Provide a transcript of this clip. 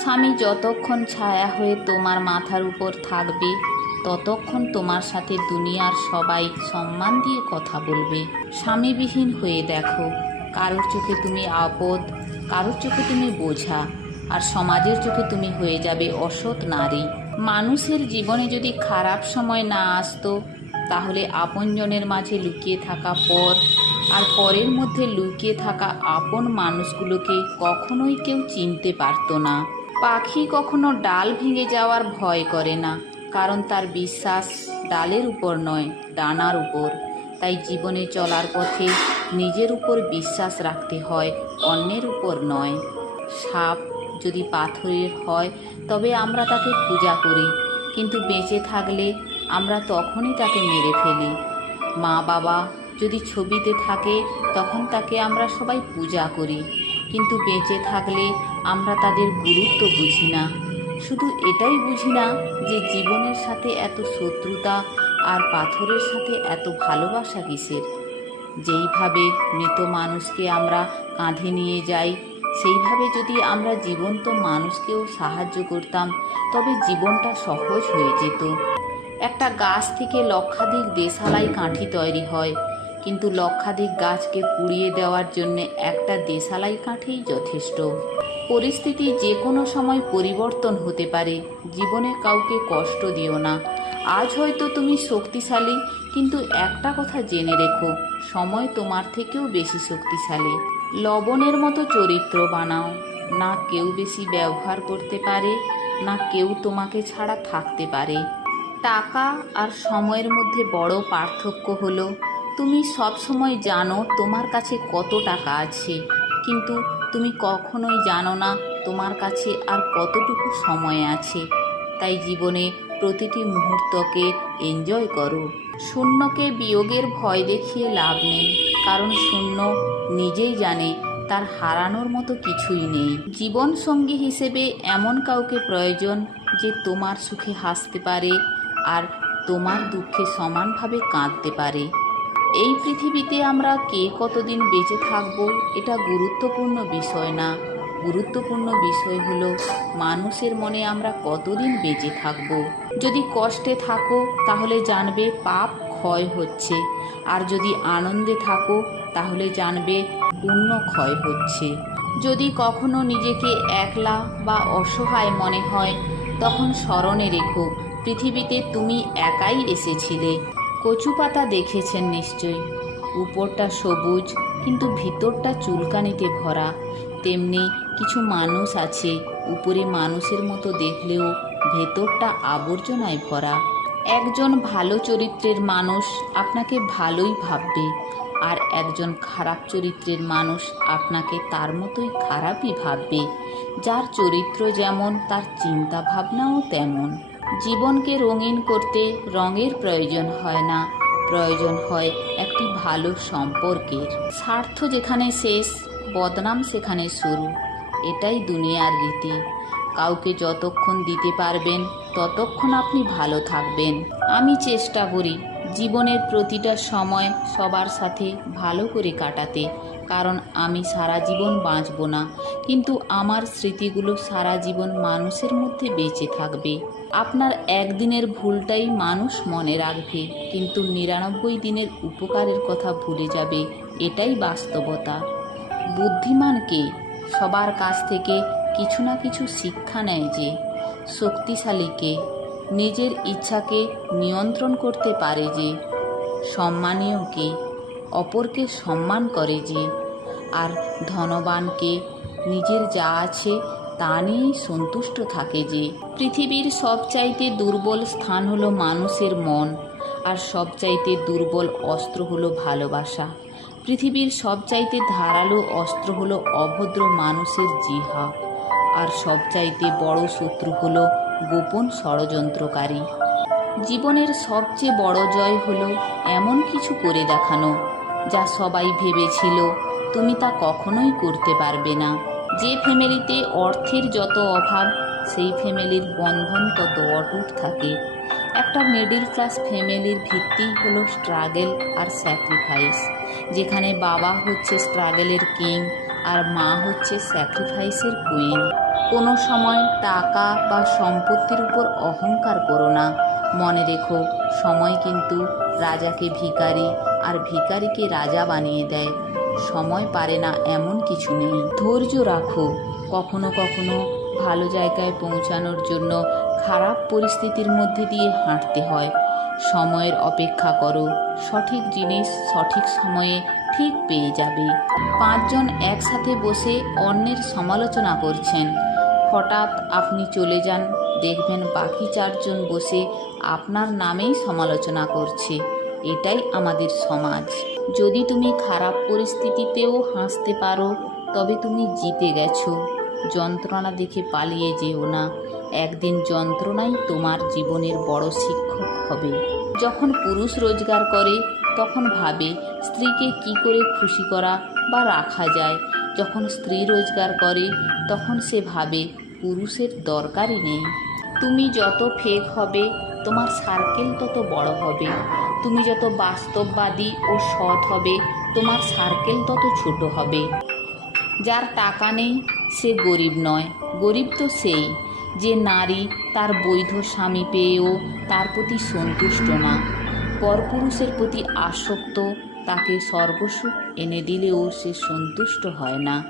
স্বামী যতক্ষণ ছায়া হয়ে তোমার মাথার উপর থাকবে, ততক্ষণ তোমার সাথে দুনিয়ার সবাই সম্মান দিয়ে কথা বলবে। স্বামীবিহীন হয়ে দেখো, কারোর চোখে তুমি আপদ, কারোর চোখে তুমি বোঝা, আর সমাজের চোখে তুমি হয়ে যাবে অসৎ নারী। মানুষের জীবনে যদি খারাপ সময় না আসতো, তাহলে আপনজনের মাঝে লুকিয়ে থাকা পর, আর পরের মধ্যে লুকিয়ে থাকা আপন মানুষগুলোকে কখনোই কেউ চিনতে পারতো না। পাখি কখনো ডাল ভেঙে যাওয়ার ভয় করে না, কারণ তার বিশ্বাস ডালের উপর নয় ডানার উপর। তাই জীবনে চলার পথে নিজের উপর বিশ্বাস রাখতে হয়, অন্যের উপর নয়। সাপ যদি পাথরের হয়, তবে আমরা তাকে পূজা করি, কিন্তু বেঁচে থাকলে আমরা তখনই তাকে মেরে ফেলি। মা বাবা যদি ছবিতে থাকে, তখন তাকে আমরা সবাই পূজা করি। কিন্তু বেঁচে থাকলে আমরা তাদের গুরুত্ব বুঝি না। শুধু এটাই বুঝি না যে জীবনের সাথে এত শত্রুতা আর পাথরের সাথে এত ভালোবাসা কিসের? যেইভাবে মৃত মানুষকে আমরা কাঁধে নিয়ে যাই, সেইভাবে যদি আমরা জীবন্ত মানুষকেও সাহায্য করতাম, তবে জীবনটা সহজ হয়ে যেত। একটা গাছ থেকে লক্ষাধিক দেশালাই কাঠি তৈরি হয়। কিন্তু লক্ষাধিক গাছকে পুড়িয়ে দেওয়ার জন্য একটা দেশালাই কাঠেই যথেষ্ট। পরিস্থিতি যে কোনো সময় পরিবর্তন হতে পারে, জীবনে কাউকে কষ্ট দিও না। আজ হয়তো তুমি শক্তিশালী, কিন্তু একটা কথা জেনে রেখো, সময় তোমার থেকেও বেশি শক্তিশালী। লবণের মতো চরিত্র বানাও। না কেউ বেশি ব্যবহার করতে পারে, না কেউ তোমাকে ছাড়া থাকতে পারে। টাকা আর সময়ের মধ্যে বড় পার্থক্য হলো তুমি সব সময় জানো তোমার কাছে কত টাকা আছে, কিন্তু তুমি কখনোই জানো না তোমার কাছে আর কতটুকু সময় আছে। তাই জীবনে প্রতিটি মুহূর্তকে এনজয় করো। শূন্যকে বিয়োগের ভয় দেখিয়ে লাভ নেই, কারণ শূন্য নিজেই জানে তার হারানোর মতো কিছুই নেই। জীবন সঙ্গী হিসেবে এমন কাউকে প্রয়োজন যে তোমার সুখে হাসতে পারে আর তোমার দুঃখে সমানভাবে কাঁদতে পারে। এই পৃথিবীতে আমরা কে কতদিন বেঁচে থাকব, এটা গুরুত্বপূর্ণ বিষয় না। গুরুত্বপূর্ণ বিষয় হলো, মানুষের মনে আমরা কতদিন বেঁচে থাকব। যদি কষ্টে থাকো, তাহলে জানবে পাপ ক্ষয় হচ্ছে। আর যদি আনন্দে থাকো, তাহলে জানবে পুণ্য ক্ষয় হচ্ছে। যদি কখনো নিজেকে একলা বা অসহায় মনে হয়, তখন স্মরণে রেখো, পৃথিবীতে তুমি একাই এসেছিলে। কচু পাতা দেখেছেন নিশ্চয়ই। উপরটা সবুজ, কিন্তু ভিতরটা চুলকানিতে ভরা। তেমনি কিছু মানুষ আছে, উপরে মানুষের মতো দেখলেও ভেতরটা আবর্জনায় ভরা। একজন ভালো চরিত্রের মানুষ আপনাকে ভালোই ভাববে, আর একজন খারাপ চরিত্রের মানুষ আপনাকে তার মতোই খারাপই ভাববে। যার চরিত্র যেমন, তার চিন্তা ভাবনাও তেমন। জীবনকে রঙিন করতে রঙের প্রয়োজন হয় না। প্রয়োজন হয় একটি ভালো সম্পর্কের। স্বার্থ যেখানে শেষ, বদনাম সেখানে শুরু। এটাই দুনিয়ার রীতি। কাউকে যতক্ষণ দিতে পারবেন, ততক্ষণ আপনি ভালো থাকবেন। আমি চেষ্টা করি জীবনের প্রতিটা সময় সবার সাথে ভালো করে কাটাতে। কারণ আমি সারা জীবন বাঁচব না। কিন্তু আমার স্মৃতিগুলো সারা জীবন মানুষের মধ্যে বেঁচে থাকবে। আপনার একদিনের ভুলটাই মানুষ মনে রাখবে, কিন্তু নিরানব্বই দিনের উপকারের কথা ভুলে যাবে, এটাই বাস্তবতা। বুদ্ধিমানকে সবার কাছ থেকে কিছু না কিছু শিক্ষা নেয় যে শক্তিশালীকে নিজের ইচ্ছাকে নিয়ন্ত্রণ করতে পারে যে, সম্মানীয় কে? অপরকে সম্মান করে যে, আর ধনবানকে নিজের যা আছে তা নিয়েই সন্তুষ্ট থাকে যে। পৃথিবীর সবচাইতে দুর্বল স্থান হলো মানুষের মন, আর সবচাইতে দুর্বল অস্ত্র হলো ভালোবাসা। পৃথিবীর সবচাইতে ধারালো অস্ত্র হলো অভদ্র মানুষের জিহা আর সবচাইতে বড় শত্রু হলো গোপন ষড়যন্ত্রকারী। জীবনের সবচেয়ে বড় জয় হলো এমন কিছু করে দেখানো যা সবাই ভেবেছিল, তুমি তা কখনোই করতে পারবে না। যে ফ্যামিলিতে অর্থের যত অভাব, সেই ফ্যামিলির বন্ধন তত অটুট থাকে। একটা মিডল ক্লাস ফ্যামিলির ভিত্তি হলো স্ট্রাগেল আর স্যাক্রিফাইস যেখানে বাবা হচ্ছে স্ট্রাগেলের কিং আর মা হচ্ছে স্যাক্রিফাইসের কুইন কোনো সময় টাকা বা সম্পত্তির উপর অহংকার করো না। মনে রেখো, সময় কিন্তু রাজাকে ভিখারি আর ভিখারিকে রাজা বানিয়ে দেয়। সময় পারে না, এমন কিছু নেই। ধৈর্য রাখো। কখনো কখনো ভালো জায়গায় পৌঁছানোর জন্য খারাপ পরিস্থিতির মধ্যে দিয়ে হাঁটতে হয়। সময়ের অপেক্ষা করো। সঠিক জিনিস সঠিক সময়ে ঠিক পেয়ে যাবে। পাঁচজন একসাথে বসে অন্যের সমালোচনা করছেন। হঠাৎ আপনি চলে যান। দেখবেন বাকি চারজন বসে আপনার নামেই সমালোচনা করছে। এটাই আমাদের সমাজ। যদি তুমি খারাপ পরিস্থিতিতেও হাসতে পারো, তবে তুমি জিতে গেছো। যন্ত্রণা দেখে পালিয়ে যেও না। একদিন যন্ত্রণাই তোমার জীবনের বড় শিক্ষক হবে। যখন পুরুষ রোজগার করে, তখন ভাবে স্ত্রীকে কি করে খুশি করা বা রাখা যায়। যখন স্ত্রী রোজগার করে, তখন সে ভাবে পুরুষের দরকারই নেই। তুমি যত ফেক হবে তোমার সার্কেল তত বড় হবে। তুমি যত বাস্তববাদী ও সৎ হবে, তোমার সার্কেল তত ছোট হবে। যার টাকা নেই, সে গরিব নয়। গরিব তো সেই, যে নারী তার বৈধ স্বামী পেয়েও তার প্রতি সন্তুষ্ট না। পরপুরুষের প্রতি আসক্ত, তাকে স্বর্গসুখ এনে দিলেও সে সন্তুষ্ট হয় না।